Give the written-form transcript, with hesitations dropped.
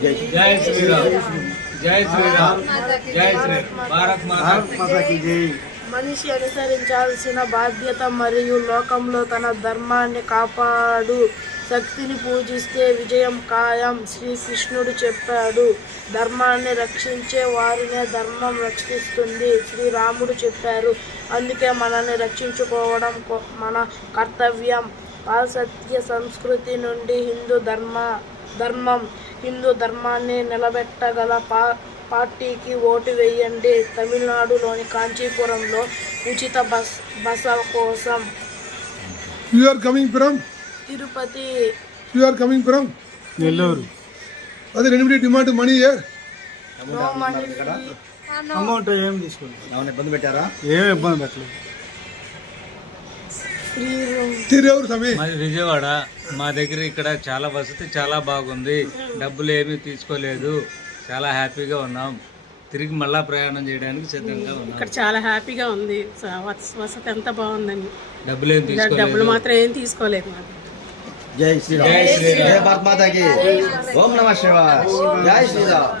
జై శ్రీరామ్. జై శ్రీరామ్. జై శ్రీ భారత్ మాతా కీ జై. మనిషి అనుసరించాల్సిన బాధ్యత మరియు లోకంలో తన ధర్మాన్ని కాపాడు శక్తిని పూజిస్తే విజయం ఖాయం. శ్రీకృష్ణుడు చెప్పాడు, ధర్మాన్ని రక్షించే వారినే ధర్మం రక్షిస్తుంది. శ్రీరాముడు చెప్పారు, అందుకే మనల్ని రక్షించుకోవడం మన కర్తవ్యం. పాశ్చాత్య సంస్కృతి నుండి హిందూ ధర్మాన్ని నిలబెట్టగల పార్టీకి ఓటు వేయండి. తమిళనాడులోని కాంచీపురంలో ఉచిత బస కోసం. You are coming from? Tirupati. You are coming from? Nellore. Other anybody demand money here? No money. Amount ఏం తీసుకోండి. ఇబ్బంది పెట్టారా? ఏం ఇబ్బంది పెట్టలేదు. Free room. తిరువూరు సమయ. మాది విజయవాడ. మా దగ్గర ఇక్కడ చాలా వసతి చాలా బాగుంది. డబ్బులు ఏమీ తీసుకోలేదు. చాలా హ్యాపీగా ఉన్నాం. తిరిగి మళ్ళా ప్రయాణం చేయడానికి సిద్ధంగా ఉన్నాం. ఇక్కడ చాలా హ్యాపీగా ఉంది. వసతి ఎంత బాగుందండి. డబ్బులు మాత్రం ఏం తీసుకోలేదు. జై శ్రీరామ్. జై భారత్ మాతా కీ. ఓం నమః శివాయ. జై శ్రీరామ్.